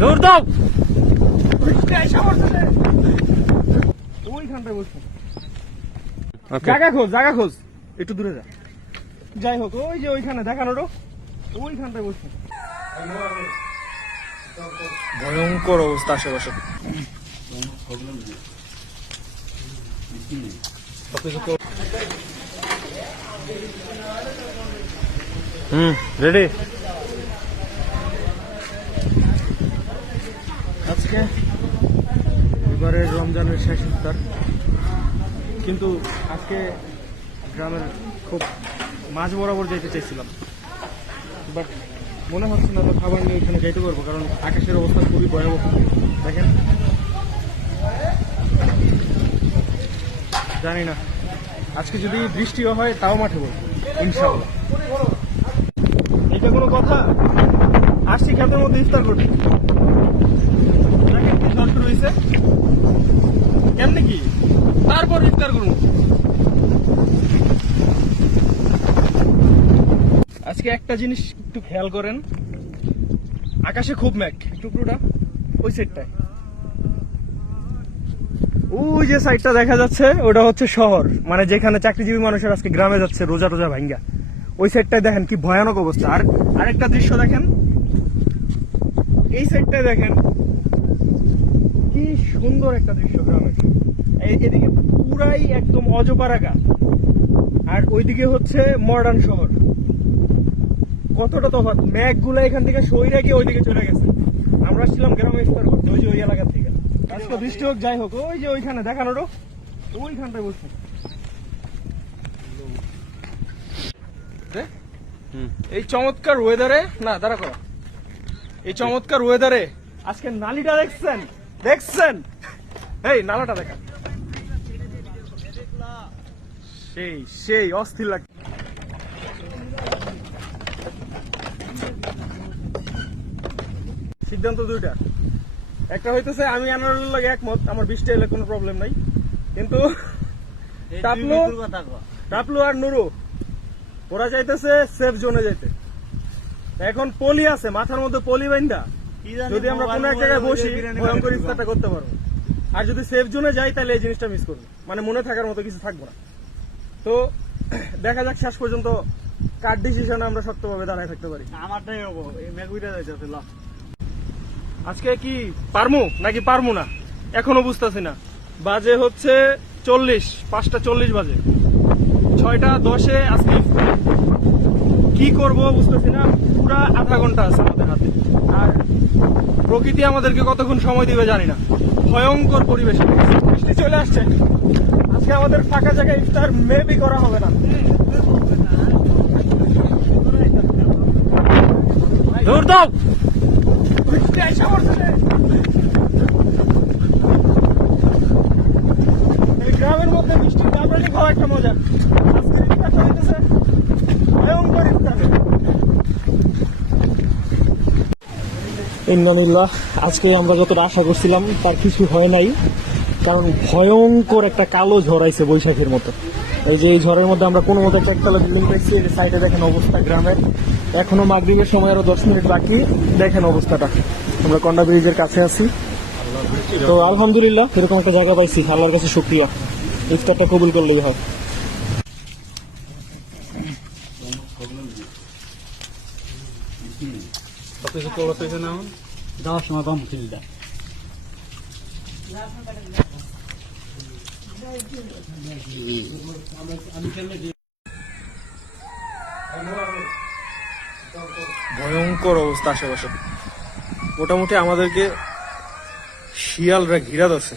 দৌড় দাও ওইখানটায় বসবো। জায়গা খোঁজ একটু দূরে যা। যাই হোক ওই যে ওইখানে দেখানো ওইখানটায় বসবো। ভয়ঙ্কর অবস্থা আশেপাশে। রেডি। আজকে এবারে রমজানের শেষ ইফতার, কিন্তু আজকে গ্রামের খুব মাঝ বরাবর যেতে চাইছিলাম, বাট মনে হচ্ছে না খাবার নিয়ে এখানে যেতে পারবো, কারণ আকাশের অবস্থা খুবই ভয়াবহ। দেখেন, জানি না আজকে যদি বৃষ্টিও হয় তাও মাঠে বলবো ইনশাআল্লাহ। এটা কোনো কথা? আসছি খেতের মধ্যে ইফতার করতে, দেখেন কি ঝড় শুরু হয়েছে, কেমনি কি তারপর ইফতার করুন। আজকে একটা জিনিস একটু খেয়াল করেন, আকাশে খুব মেঘ, টুকরোটা ওই সাইডটায়, ওই যে সাইডটা দেখা যাচ্ছে ওটা হচ্ছে শহর, মানে যেখানে চাকরিজীবী মানুষের আজকে গ্রামে যাচ্ছে রোজা টোজা ভাঙ্গা, ওই সাইডটায় দেখেন কি ভয়ানক অবস্থা। আর আরেকটা দৃশ্য দেখেন, এই সাইডটায় দেখেন কি সুন্দর একটা দৃশ্য গ্রামের। এদিকে পুরাই একদম অজপাড়াগা, আর ওইদিকে হচ্ছে মডার্ন শহর। কতটা তফাৎ, মেঘগুলা এখান থেকে সইরা গিয়ে ওইদিকে চলে গেছে। আমরা ছিলাম গ্রামে ইফতার করতে, ওই যে ওই এলাকা থেকে। আজকে বৃষ্টি হোক যাই হোক, ওই যে ওইখানে দেখানো ওইখানটায় বসবো। এই চমৎকার ওয়েদারে, না দাঁড়া করা, এই চমৎকার ওয়েদারে আজকে নালিটা দেখছেন? এই নালাটা দেখা সেই অস্থির লাগে। সিদ্ধান্ত দুইটা, একটা হইতেছে আমি আনারুল লাগে একমত, আমার বৃষ্টি এলে কোনো প্রবলেম নাই, কিন্তু টাপলু আর নুরু ওরা যাইতেছে সেফ জোনে যাইতে। এখন পলি আছে মাথার মধ্যে, পলি বাইন্দা যদি আমরা কোনো এক জায়গায় বসি ভয়ঙ্কর ইফতারটা করতে পারবো। আর যদি সেফ জোনে যাই তাহলে এই জিনিসটা মিস করবো, মানে মনে থাকার মতো কিছু থাকবো না। তো দেখা যাক শেষ পর্যন্ত কার ডিসিশনে আমরা শক্তভাবে দাঁড়ায় থাকতে পারি। আমারটাই হবো, এই মেঘুইটা যাইতেছে। আজকে কি পারমু নাকি পারমু না এখনো বুঝতেছি না। বাজে হচ্ছে 5:40 বাজে, 6:10 আজকে কি করব বুঝতেছি না। পুরা আধা ঘন্টা আছে আমাদের হাতে, আর প্রকৃতি আমাদেরকে কতক্ষণ সময় দিবে জানি না। ভয়ঙ্কর পরিবেশ, বৃষ্টি চলে আসছে। আজকে আমাদের ফাঁকা জায়গায় ইফতার মেবি করা হবে না। দৌড় দাও, এই গ্রামের মধ্যে বৃষ্টির দাবরানি খাওয়া একটা মজা। আজকের ইফতারটা হইতেছে ভয়ঙ্কর ইফতার। ইন্নালিল্লাহ, আজকে আমরা যতটা আশা করছিলাম তার কিছু হয় নাই, কারণ ভয়ঙ্কর একটা কালো ঝড় আইছে বৈশাখের মতো। এই যে এই ঝড়ের মধ্যে আমরা কোনো মতো একতলা বিল্ডিং পাইছি, এই সাইডে দেখেন অবস্থা গ্রামের। এখনো মাগরিবের সময় আরো 10 মিনিট বাকি, দেখেন অবস্থাটা। আমরা কন্ডা ব্রিজের কাছে আছি, তো আলহামদুলিল্লাহ এরকম একটা জায়গা পাইছি, আল্লাহর কাছে শুকরিয়া। ইফতারটা কবুল করলেই হয়। যাওয়ার সময় বাম ফিল্ডা ভয়ঙ্কর অবস্থা আশেপাশে। মোটামুটি আমাদেরকে শিয়ালরা ঘিরা ধরছে।